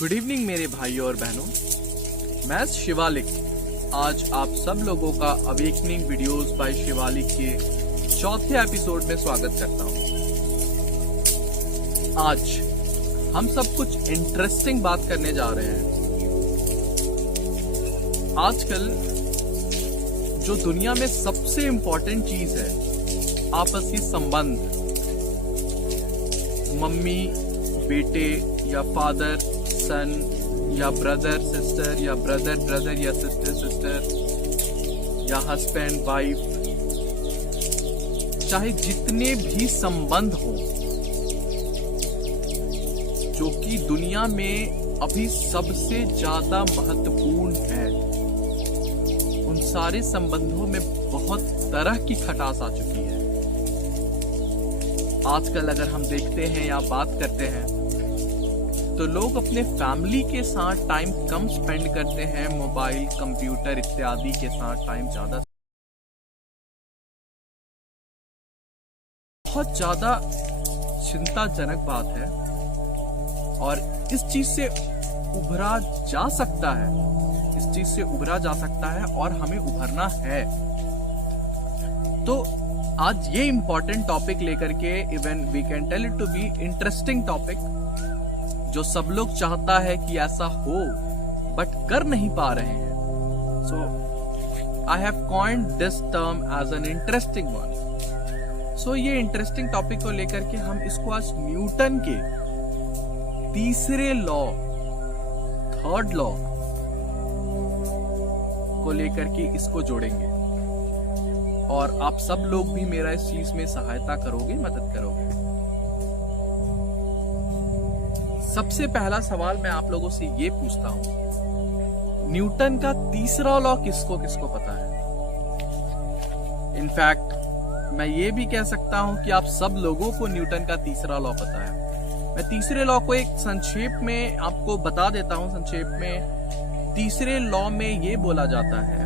Good evening मेरे भाइयों और बहनों, मैं शिवालिक आज आप सब लोगों का अवेकनिंग वीडियोस बाय शिवालिक के चौथे एपिसोड में स्वागत करता हूं। आज हम सब कुछ इंटरेस्टिंग बात करने जा रहे हैं। आजकल जो दुनिया में सबसे इंपॉर्टेंट चीज है, आपसी संबंध, मम्मी बेटे या फादर सन या ब्रदर सिस्टर या ब्रदर ब्रदर या सिस्टर सिस्टर या हस्बैंड वाइफ, चाहे जितने भी संबंध हो जो कि दुनिया में अभी सबसे ज्यादा महत्वपूर्ण है, उन सारे संबंधों में बहुत तरह की खटास आ चुकी है। आजकल अगर हम देखते हैं या बात करते हैं तो लोग अपने फैमिली के साथ टाइम कम स्पेंड करते हैं, मोबाइल कंप्यूटर इत्यादि के साथ टाइम ज्यादा। बहुत ज्यादा चिंताजनक बात है और इस चीज से उभरा जा सकता है, इस चीज से उभरा जा सकता है और हमें उभरना है। तो आज ये इंपॉर्टेंट टॉपिक लेकर के, even we can tell it to be interesting topic, जो सब लोग चाहता है कि ऐसा हो बट कर नहीं पा रहे हैं। So I have coined this term as an interesting one. So ये इंटरेस्टिंग टॉपिक को लेकर के हम इसको आज न्यूटन के तीसरे लॉ, थर्ड लॉ को लेकर के इसको जोड़ेंगे और आप सब लोग भी मेरा इस चीज में सहायता करोगे, मदद करोगे। सबसे पहला सवाल मैं आप लोगों से ये पूछता हूं, न्यूटन का तीसरा लॉ किसको किसको पता है? इनफैक्ट मैं ये भी कह सकता हूं कि आप सब लोगों को न्यूटन का तीसरा लॉ पता है। मैं तीसरे लॉ को एक संक्षेप में आपको बता देता हूं। संक्षेप में तीसरे लॉ में ये बोला जाता है,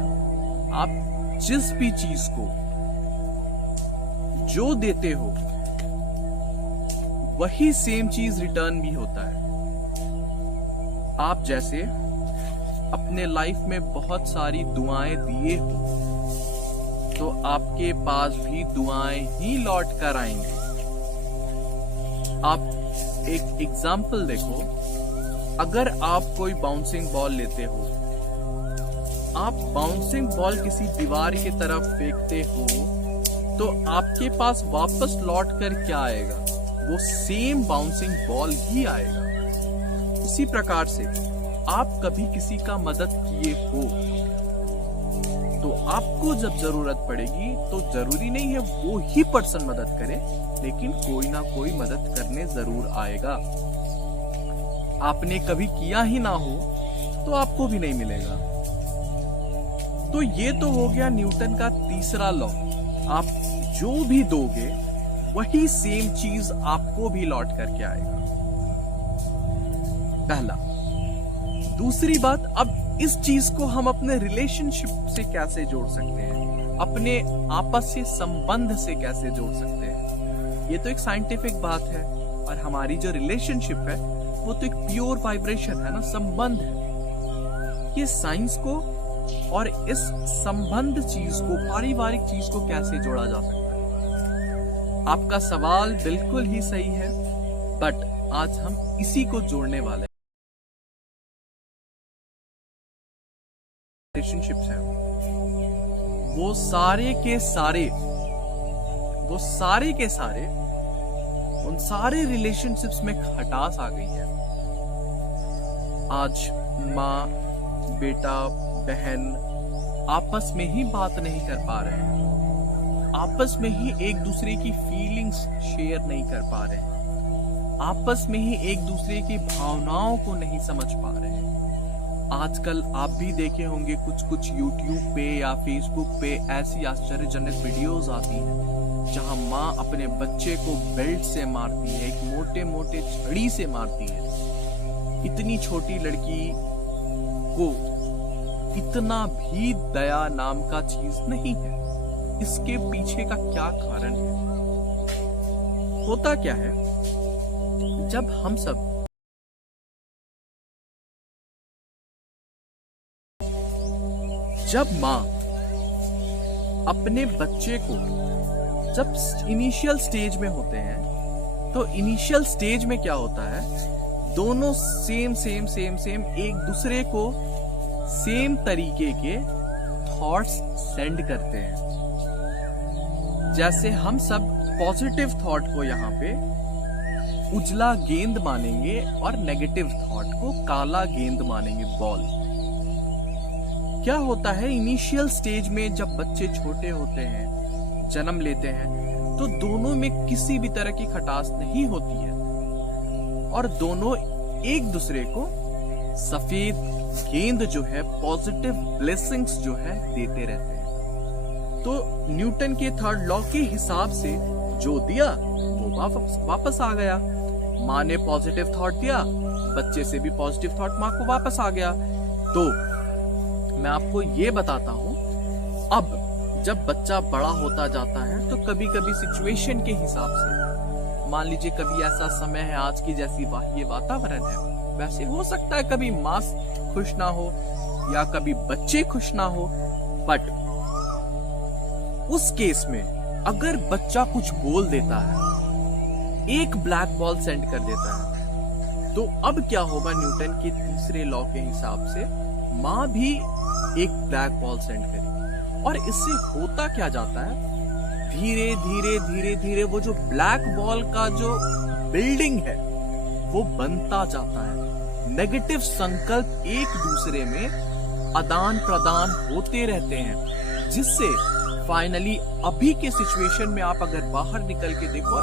आप जिस भी चीज को जो देते हो वही सेम चीज रिटर्न भी होता है। आप जैसे अपने लाइफ में बहुत सारी दुआएं दिए हो तो आपके पास भी दुआएं ही लौट कर आएंगी। आप एक एग्जाम्पल देखो, अगर आप कोई बाउंसिंग बॉल लेते हो, आप बाउंसिंग बॉल किसी दीवार की तरफ फेंकते हो तो आपके पास वापस लौट कर क्या आएगा? वो सेम बाउंसिंग बॉल ही आएगा। इसी प्रकार से आप कभी किसी का मदद किए हो तो आपको जब जरूरत पड़ेगी तो जरूरी नहीं है वो ही पर्सन मदद करे, लेकिन कोई ना कोई मदद करने जरूर आएगा। आपने कभी किया ही ना हो तो आपको भी नहीं मिलेगा। तो ये तो हो गया न्यूटन का तीसरा लॉ, आप जो भी दोगे वही सेम चीज आपको भी लौट करके आएगा। पहला। दूसरी बात, अब इस चीज को हम अपने रिलेशनशिप से कैसे जोड़ सकते हैं, अपने आपसी संबंध से कैसे जोड़ सकते हैं? ये तो एक साइंटिफिक बात है और हमारी जो रिलेशनशिप है वो तो एक प्योर वाइब्रेशन है ना, संबंध है। ये साइंस को और इस संबंध चीज को, पारिवारिक चीज को कैसे जोड़ा जा सकता है? आपका सवाल बिल्कुल ही सही है, बट आज हम इसी को जोड़ने वाले हैं। रिलेशनशिप्स हैं, वो सारे के सारे उन सारे रिलेशनशिप्स में खटास आ गई है। आज माँ बेटा बहन आपस में ही बात नहीं कर पा रहे हैं, आपस में ही एक दूसरे की फीलिंग्स शेयर नहीं कर पा रहे हैं, आपस में ही एक दूसरे की भावनाओं को नहीं समझ पा रहे हैं। आजकल आप भी देखे होंगे कुछ YouTube पे या Facebook पे ऐसी आश्चर्यजनक वीडियोस आती हैं जहां माँ अपने बच्चे को बेल्ट से मारती है, एक मोटे मोटे छड़ी से मारती है। इतनी छोटी लड़की को इतना भी दया नाम का चीज नहीं है। इसके पीछे का क्या कारण है? होता क्या है, जब हम सब जब माँ अपने बच्चे को जब इनिशियल स्टेज में होते हैं, तो इनिशियल स्टेज में क्या होता है, दोनों सेम एक दूसरे को सेम तरीके के थॉट्स सेंड करते हैं। जैसे हम सब पॉजिटिव थॉट को यहाँ पे उजला गेंद मानेंगे और नेगेटिव थॉट को काला गेंद मानेंगे, बॉल। क्या होता है, इनिशियल स्टेज में जब बच्चे छोटे होते हैं, जन्म लेते हैं, तो दोनों में किसी भी तरह की खटास नहीं होती है और दोनों एक दूसरे को सफेद गेंद जो है, पॉजिटिव ब्लेसिंग्स जो है, देते रहते हैं। तो न्यूटन के थर्ड लॉ के हिसाब से जो दिया वो वापस आ गया। माँ ने पॉजिटिव थॉट दिया, बच्चे से भी पॉजिटिव थॉट माँ को वापस आ गया। तो मैं आपको ये बताता हूं, अब जब बच्चा बड़ा होता जाता है तो कभी कभी सिचुएशन के हिसाब से, मान लीजिए कभी ऐसा समय है, आज की जैसी ये वातावरण है, वैसे हो सकता है कभी माँ खुश ना हो या कभी बच्चे खुश ना हो, बट उस केस में अगर बच्चा कुछ बोल देता है, एक ब्लैक बॉल सेंड कर देता है, तो अब क्या होगा, न्यूटन के तीसरे लॉ के हिसाब से माँ भी एक ब्लैक बॉल सेंड करेगी और इससे होता क्या जाता है, धीरे धीरे वो जो ब्लैक बॉल का जो बिल्डिंग है वो बनता जाता है। नेगेटिव संकल्प एक दूसरे में आदान प्रदान होते रहते हैं, जिससे फाइनली अभी के सिचुएशन में आप अगर बाहर निकल के देखो,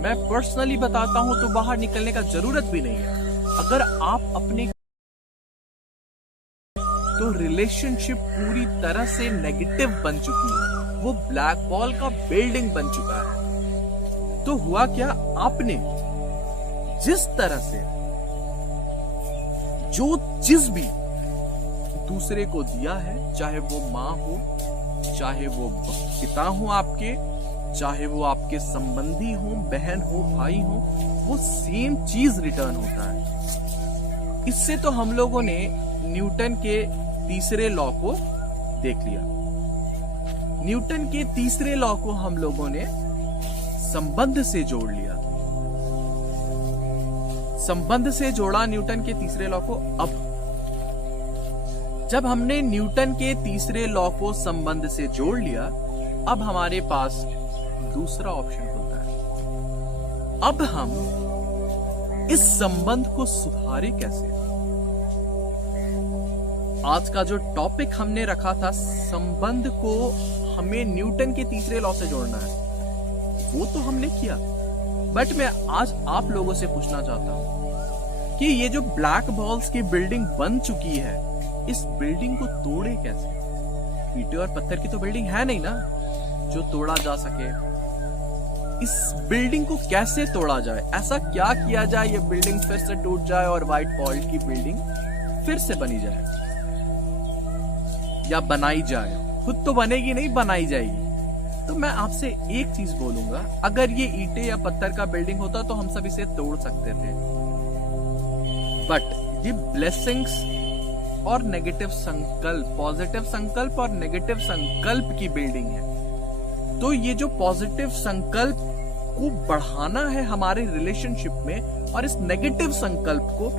मैं पर्सनली बताता हूं तो बाहर निकलने का जरूरत भी नहीं है। अगर आप अपने तो रिलेशनशिप पूरी तरह से नेगेटिव बन चुकी है, वो ब्लैक बॉल का बिल्डिंग बन चुका है। तो हुआ क्या, आपने जिस तरह से जो चीज भी दूसरे को दिया है, चाहे वो माँ हो, चाहे वो पिता हो आपके, चाहे वो आपके संबंधी हो, बहन हो, भाई हो, वो सेम चीज रिटर्न होता है। इससे तो हम लोगों ने न्यूटन के तीसरे लॉ को देख लिया। न्यूटन के तीसरे लॉ को हम लोगों ने संबंध से जोड़ लिया। संबंध से जोड़ा न्यूटन के तीसरे लॉ को। अब जब हमने न्यूटन के तीसरे लॉ को संबंध से जोड़ लिया, अब हमारे पास दूसरा ऑप्शन खुलता है। अब हम इस संबंध को सुधारे कैसे। आज का जो टॉपिक हमने रखा था, संबंध को हमें न्यूटन के तीसरे लॉ से जोड़ना है, वो तो हमने किया। बट मैं आज आप लोगों से पूछना चाहता हूं कि ये जो ब्लैक बॉल्स की बिल्डिंग बन चुकी है, इस बिल्डिंग को तोड़े कैसे। ईंटे और पत्थर की तो बिल्डिंग है नहीं ना जो तोड़ा जा सके। इस बिल्डिंग को कैसे तोड़ा जाए, ऐसा क्या किया जाए ये बिल्डिंग फिर से टूट जाए और व्हाइट वॉल की बिल्डिंग फिर से बनी जाए या बनाई जाए। खुद तो बनेगी नहीं, बनाई जाएगी। तो मैं आपसे एक चीज बोलूंगा, अगर ये ईंटे या पत्थर का बिल्डिंग होता तो हम सब इसे तोड़ सकते थे, बट ये ब्लेसिंग्स और नेगेटिव संकल्प, पॉजिटिव संकल्प और नेगेटिव संकल्प की बिल्डिंग है। तो ये जो पॉजिटिव संकल्प को बढ़ाना है हमारे रिलेशनशिप में और इस नेगेटिव संकल्प को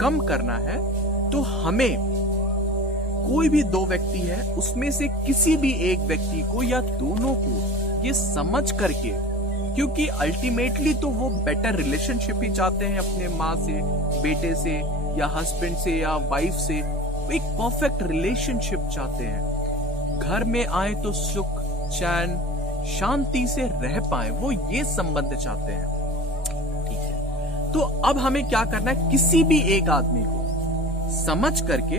कम करना है, तो हमें कोई भी दो व्यक्ति है उसमें से किसी भी एक व्यक्ति को या दोनों को ये समझ करके, क्योंकि अल्टीमेटली तो वो बेटर रिलेशनशिप ही चाहते हैं अपने माँ से, बेटे से या हस्बैंड से या वाइफ से, वो एक परफेक्ट रिलेशनशिप चाहते हैं। घर में आए तो सुख चैन शांति से रह पाए, वो ये संबंध चाहते हैं। ठीक है, तो अब हमें क्या करना है, किसी भी एक आदमी को समझ करके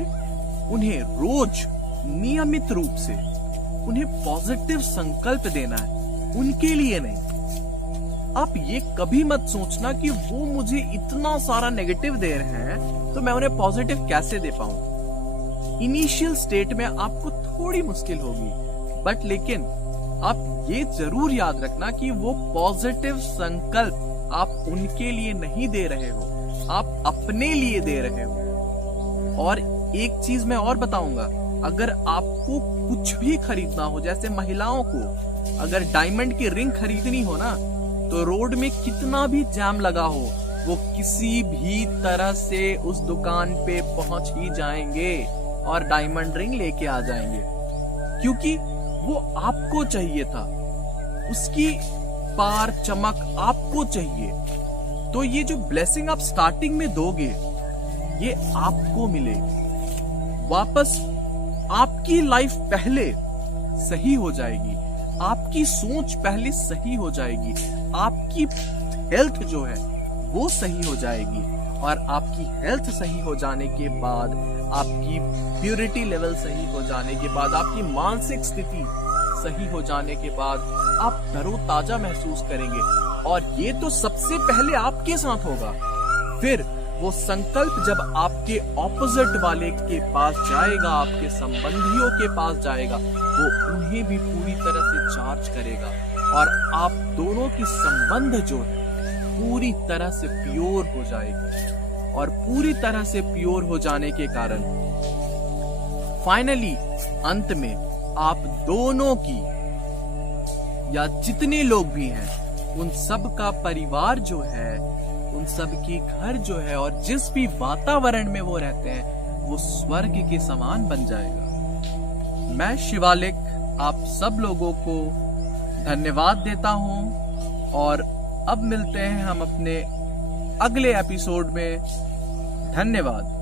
उन्हें रोज नियमित रूप से उन्हें पॉजिटिव संकल्प देना है, उनके लिए नहीं। आप ये कभी मत सोचना कि वो मुझे इतना सारा नेगेटिव दे रहे हैं तो मैं उन्हें पॉजिटिव कैसे दे पाऊं। इनिशियल स्टेट में आपको थोड़ी मुश्किल होगी, बट लेकिन आप ये जरूर याद रखना कि वो पॉजिटिव संकल्प आप उनके लिए नहीं दे रहे हो, आप अपने लिए दे रहे हो। और एक चीज मैं और बताऊंगा अगर आपको कुछ भी खरीदना हो, जैसे महिलाओं को अगर डायमंड की रिंग खरीदनी हो ना, तो रोड में कितना भी जाम लगा हो, वो किसी भी तरह से उस दुकान पे पहुंच ही जाएंगे और डायमंड रिंग लेके आ जाएंगे, क्योंकि वो आपको चाहिए था, उसकी पार चमक आपको चाहिए। तो ये जो ब्लेसिंग आप स्टार्टिंग में दोगे, ये आपको मिलेगी वापस। आपकी लाइफ पहले सही हो जाएगी, आपकी सोच पहले सही हो जाएगी, आपकी हेल्थ जो है वो सही हो जाएगी, और आपकी हेल्थ सही हो जाने के बाद, आपकी प्योरिटी लेवल सही हो जाने के बाद, आपकी मानसिक स्थिति सही हो जाने के बाद आप तरोताजा महसूस करेंगे। और ये तो सबसे पहले आपके साथ होगा। फिर वो संकल्प जब आपके ऑपोजिट वाले के पास जाएगा, आपके संबंधियों के पास जाएगा, वो उन्हें भी पूरी तरह से चार्ज करेगा, और आप दोनों की संबंध जो है पूरी तरह से प्योर हो जाएगी। और पूरी तरह से प्योर हो जाने के कारण फाइनली अंत में आप दोनों की, या जितने लोग भी हैं, उन सब का परिवार जो है, उन सब की घर जो है, और जिस भी वातावरण में वो रहते हैं, वो स्वर्ग के समान बन जाएगा। मैं शिवालिक आप सब लोगों को धन्यवाद देता हूं, और अब मिलते हैं हम अपने अगले एपिसोड में। धन्यवाद।